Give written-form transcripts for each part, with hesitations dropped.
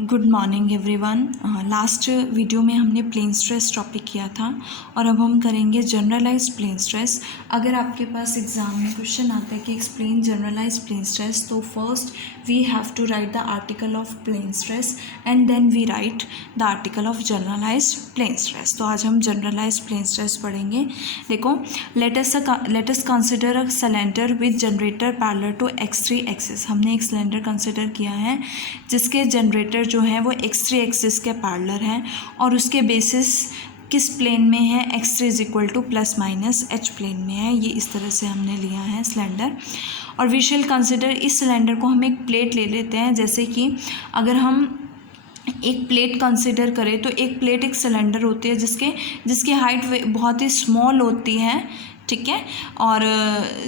Good morning everyone. Last video में हमने plane stress topic किया था और अब हम करेंगे जनरलाइज्ड प्लेन स्ट्रेस। अगर आपके पास एग्जाम में क्वेश्चन आता है कि एक्सप्लेन जनरलाइज्ड प्लेन स्ट्रेस, तो first we have to write the article of plane stress and then we write the article of generalized plane stress. तो आज हम जनरलाइज्ड प्लेन स्ट्रेस पढ़ेंगे। देखो, let us consider a cylinder with generator parallel to x3 axis. हमने एक cylinder consider किया है जिसके जनरेटर जो है वो x3 एक्सिस के पैरेलल है और उसके बेसिस किस प्लेन में है, x3 is equal to plus minus h plane में है। ये इस तरह से हमने लिया है सिलेंडर। और वी शैल कंसिडर, इस सिलेंडर को हम एक प्लेट ले लेते हैं। जैसे कि अगर हम एक प्लेट कंसिडर करें तो एक प्लेट एक सिलेंडर होती है जिसकी हाइट बहुत ही स्मॉल होती है, ठीक है। और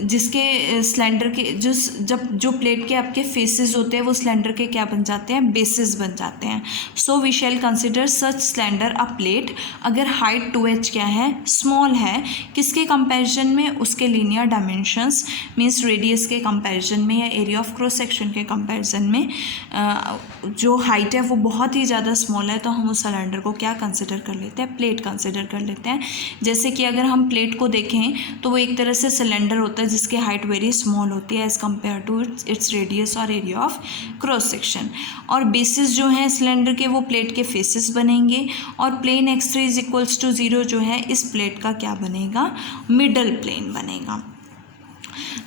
जिसके सिलेंडर के जो प्लेट के आपके फेसेस होते हैं वो सिलेंडर के क्या बन जाते हैं, बेसिस बन जाते हैं। So we shall consider such cylinder a plate अगर हाइट 2h क्या है, स्मॉल है, किसके कंपैरिजन में, उसके लीनियर डायमेंशंस मीन्स रेडियस के कंपैरिजन में या एरिया ऑफ क्रॉस सेक्शन के कंपैरिजन में जो हाइट है वो बहुत ही ज़्यादा स्मॉल है, तो हम उस सिलेंडर को क्या कंसिडर कर लेते हैं, प्लेट कंसिडर कर लेते हैं। जैसे कि अगर हम प्लेट को देखें तो वो एक तरह से सिलेंडर होता है जिसकी हाइट वेरी स्मॉल होती है as compare to its radius और एरिया ऑफ क्रॉस सेक्शन। और बेसिस जो हैं सिलेंडर के वो प्लेट के फेसेस बनेंगे और plane x3 is equals to 0 जो है इस प्लेट का क्या बनेगा, मिडल प्लेन बनेगा।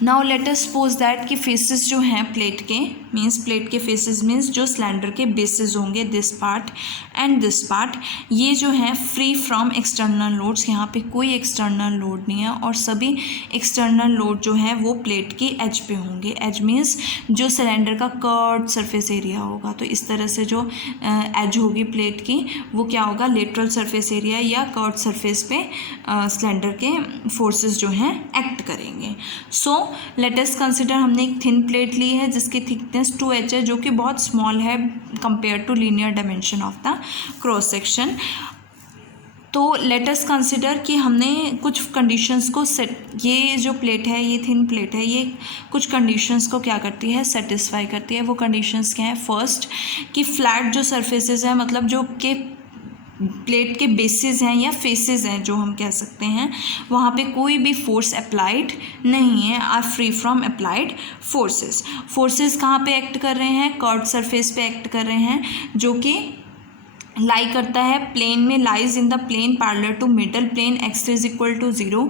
Now let us suppose that कि फेसेस जो हैं प्लेट के मीन्स प्लेट के फेसेस मीन्स जो सिलेंडर के बेसिस होंगे, this part and this part, ये जो है फ्री फ्रॉम एक्सटर्नल लोड्स, यहाँ पे कोई एक्सटर्नल लोड नहीं है और सभी एक्सटर्नल लोड जो है वो प्लेट की एज पे होंगे। एज मीन्स जो सिलेंडर का कर्व्ड सरफेस एरिया होगा, तो इस तरह से जो एज होगी प्लेट की वो क्या होगा, लेटरल सरफेस एरिया या कर्व्ड सरफेस पे सिलेंडर के फोर्सेस जो हैं एक्ट करेंगे। सो लेट अस कंसिडर, हमने एक थिन प्लेट ली है जिसकी थिकनेस 2h है जो कि बहुत स्मॉल है compare to linear dimension of the cross section. तो लेट अस कंसिडर कि हमने कुछ कंडीशंस को सेट, ये जो प्लेट है, ये थिन प्लेट है, ये कुछ कंडीशंस को क्या करती है, सेटिस्फाई करती है। वो कंडीशंस क्या है, फर्स्ट कि फ्लैट जो सरफेसेस हैं, मतलब जो के प्लेट के बेसिस हैं या फेसेस हैं जो हम कह सकते हैं, वहाँ पे कोई भी फोर्स अप्लाइड नहीं है, are free from applied forces. Forces कहाँ पे एक्ट कर रहे हैं, कर्व्ड सरफेस पे एक्ट कर रहे हैं जो कि लाई करता है प्लेन में, lies in the plane parallel to middle plane, x3 is equal to 0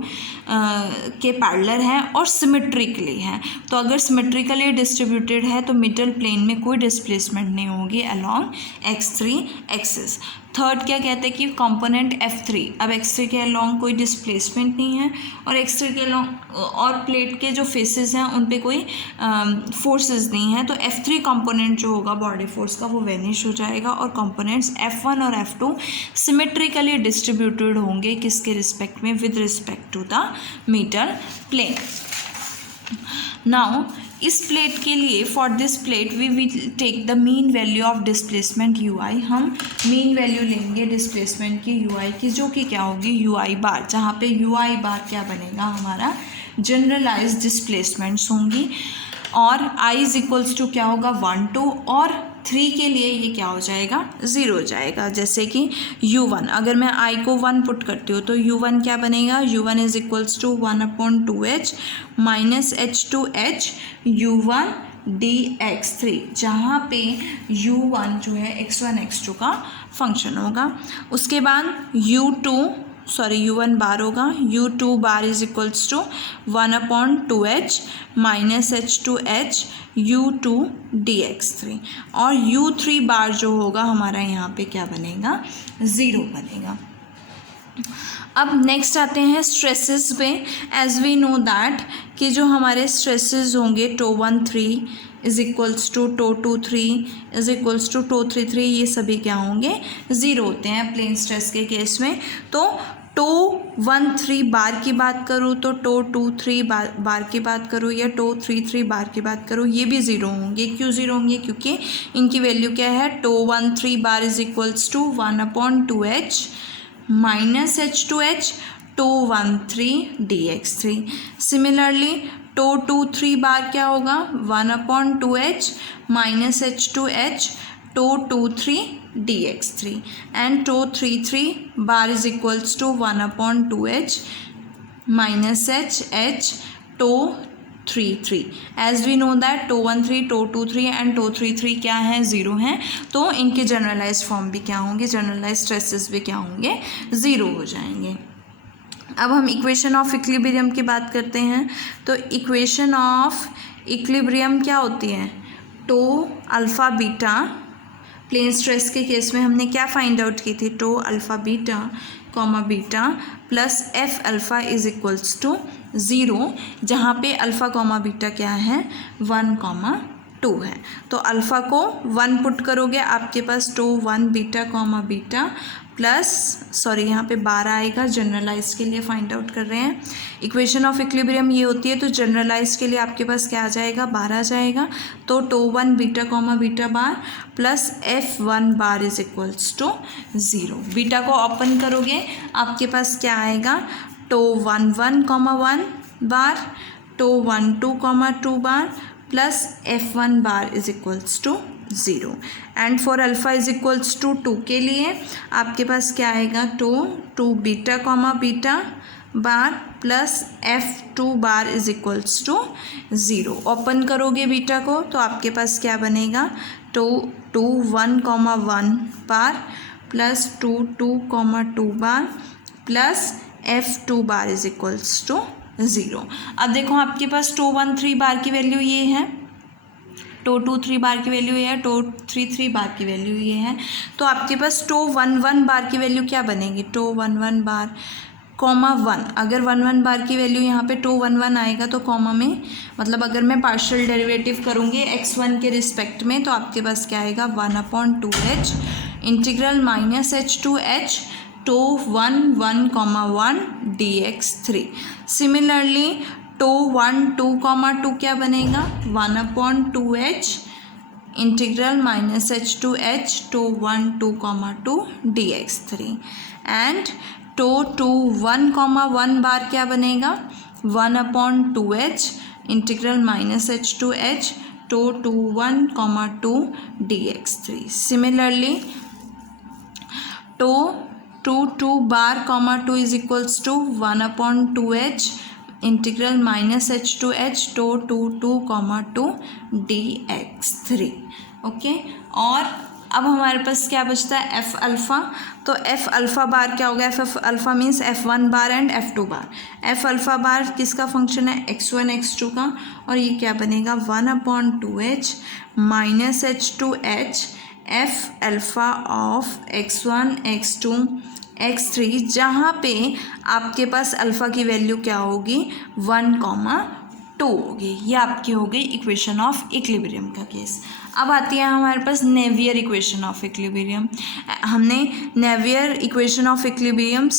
के पैरेलल है और सिमेट्रिकली है। तो अगर सिमेट्रिकली डिस्ट्रीब्यूटेड है तो मिडल प्लेन में कोई डिस्प्लेसमेंट नहीं होगी अलॉन्ग x3 एक्सिस। थर्ड क्या कहते हैं कि कंपोनेंट F3, अब x3 के अलॉन्ग कोई डिस्प्लेसमेंट नहीं है और x3 के अलॉन्ग और प्लेट के जो फेसेस हैं उन पे कोई फोर्सेस नहीं है, तो F3 कंपोनेंट जो होगा बॉडी फोर्स का वो वेनिश हो जाएगा और कंपोनेंट्स F1 और F2 सिमेट्रिकली डिस्ट्रीब्यूटेड होंगे किसके रिस्पेक्ट में, with respect to the middle plane. Now इस प्लेट के लिए, for this plate we will take the mean value of displacement ui। हम मीन वैल्यू लेंगे डिस्प्लेसमेंट की ui की, जो कि क्या होगी ui बार, जहाँ पे ui बार क्या बनेगा हमारा, जनरलाइज डिस्प्लेसमेंट्स होंगी। और i इज इक्वल्स टू क्या होगा 1 2 और 3 के लिए ये क्या हो जाएगा, 0 हो जाएगा। जैसे कि u1, अगर मैं i को 1 पुट करती हूँ तो u1 क्या बनेगा, u1 is equals to 1/2h minus h2h u1 dx3, जहाँ पे u1 जो है x1 x2 का फंक्शन होगा। उसके बाद u1 बार होगा, u2 bar is equals to 1/2h minus h2h u2 dx3 और u3 बार जो होगा हमारा यहाँ पे क्या बनेगा, 0 बनेगा। अब नेक्स्ट आते हैं स्ट्रेसेस पे। एज वी नो दैट कि जो हमारे स्ट्रेसेस होंगे tau 1 3 is equals to tau 2 3 is equals to tau 3 3, ये सभी क्या होंगे, 0 होते हैं प्लेन स्ट्रेस के केस में। तो टो 1 3 बार की बात करूँ तो टो 2 3 बार की बात करूँ या टो 3 3 बार की बात करूँ, ये भी 0 होंगे। क्यों 0 होंगे, क्योंकि इनकी वैल्यू क्या है, tau 1 3 bar is equals to 1/2h minus h2h tau 1 3 dx3। Similarly tau 2 3 bar क्या होगा, 1/2h minus h2h 223 dx3 and 233 bar is equals to 1/2h minus h 233. As we know that 213, 223 and 233 क्या है, zero हैं, तो इनके generalise form भी क्या होंगे, जनरलाइज स्ट्रेसेस भी क्या होंगे, ज़ीरो हो जाएंगे. अब हम इक्वेशन ऑफ इक्विलिब्रियम की बात करते हैं. तो इक्वेशन ऑफ इक्विलिब्रियम क्या होती है, tau alpha beta. Plane stress के केस में हमने क्या फाइंड आउट की थी, tau alpha beta comma beta plus F alpha is equals to zero, जहाँ पे अल्फ़ा कॉमा बीटा क्या है, 1,2 है. तो अल्फ़ा को 1 पुट करोगे, आपके पास 1 बीटा कॉमा बीटा प्लस यहाँ पे 12 आएगा. जनरलाइज के लिए फाइंड आउट कर रहे हैं. इक्वेशन ऑफ इक्विलिब्रियम ये होती है, तो जनरलाइज के लिए आपके पास क्या आ जाएगा, 12 आ जाएगा. तो 1 beta comma beta bar plus F1 bar is equals to 0. Beta को ओपन करोगे, आपके पास क्या आएगा, 1 comma 1 bar, 1 2 bar plus F1 bar is equals to 0. And for alpha is equals to 2 के लिए आपके पास क्या आएगा, 2 beta comma beta bar plus F2 bar is equals to 0. Open करोगे बीटा को, तो आपके पास क्या बनेगा, 1 comma 1 bar plus 2 comma 2 bar plus F2 bar is equals to 0. अब देखो आपके पास 213 बार की वैल्यू ये है, 223 बार की वैल्यू ये है, 233 बार की वैल्यू ये है. तो आपके पास 211 बार की वैल्यू क्या बनेगी, 211 बार कॉमा 1. अगर 11 बार की वैल्यू यहाँ पे 211 आएगा तो कॉमा में, मतलब अगर मैं पार्शियल डेरिवेटिव करूँगी x1 के रिस्पेक्ट में, तो आपके पास क्या आएगा, 1/2h integral minus h to h 1 dx3. Similarly 2 क्या बनेगा, 1/2h integral minus h to h 2 dx3. And 1 bar क्या बनेगा, 1/2h integral minus h to h 2 dx3. Similarly 2 bar 2 is equals to 1/2h integral minus h to h 2 dx3. Okay. और अब हमारे पास क्या बचता है, एफ अल्फ़ा. तो एफ अल्फ़ा बार क्या होगा, F alpha means F1 bar and F2 bar. F alpha bar किसका फंक्शन है, x1 x2 का, और ये क्या बनेगा, 1/2h minus h to h F alpha of x1 x2 x3, जहाँ पे आपके पास अल्फ़ा की वैल्यू क्या होगी, 1,2 होगी. ये आपकी हो गई इक्वेशन ऑफ इक्विलिब्रियम का केस. अब आती है हमारे पास नेवियर इक्वेशन ऑफ इक्विलिब्रियम. हमने Navier equation of equilibrium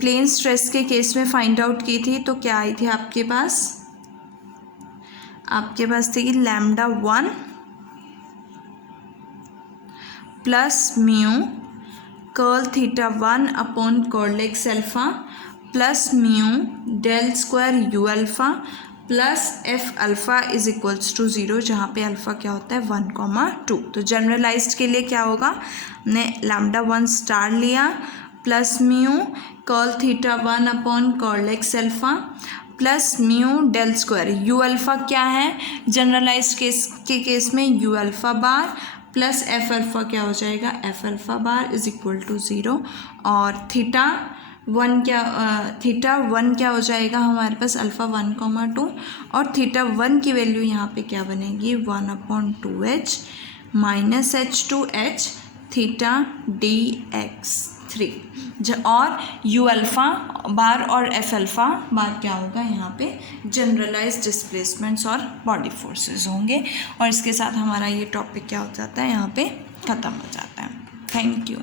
plane stress के केस में फाइंड आउट की थी. तो क्या आई थी आपके पास थी λ1 plus mu curl θ1 upon curl x alpha plus mu del square u alpha plus F alpha is equals to 0, जहाँ पे अल्फ़ा क्या होता है, 1,2. तो जनरलाइज्ड के लिए क्या होगा, हमने λ1 स्टार लिया plus mu curl θ1 upon curl x alpha plus mu del square u alpha क्या है, जनरलाइज्ड केस में u alpha bar plus F alpha क्या हो जाएगा, F alpha bar is equal to 0. और θ1 क्या हो जाएगा हमारे पास, अल्फ़ा 1,2 और θ1 की वैल्यू यहाँ पे क्या बनेगी, 1/2h minus h to h θ dx3. और u अल्फ़ा बार और एफ अल्फ़ा बार क्या होगा, यहाँ पे जनरलाइज डिस्प्लेसमेंट्स और बॉडी फोर्सेस होंगे. और इसके साथ हमारा ये टॉपिक क्या हो जाता है, यहाँ पे ख़त्म हो जाता है. Thank you.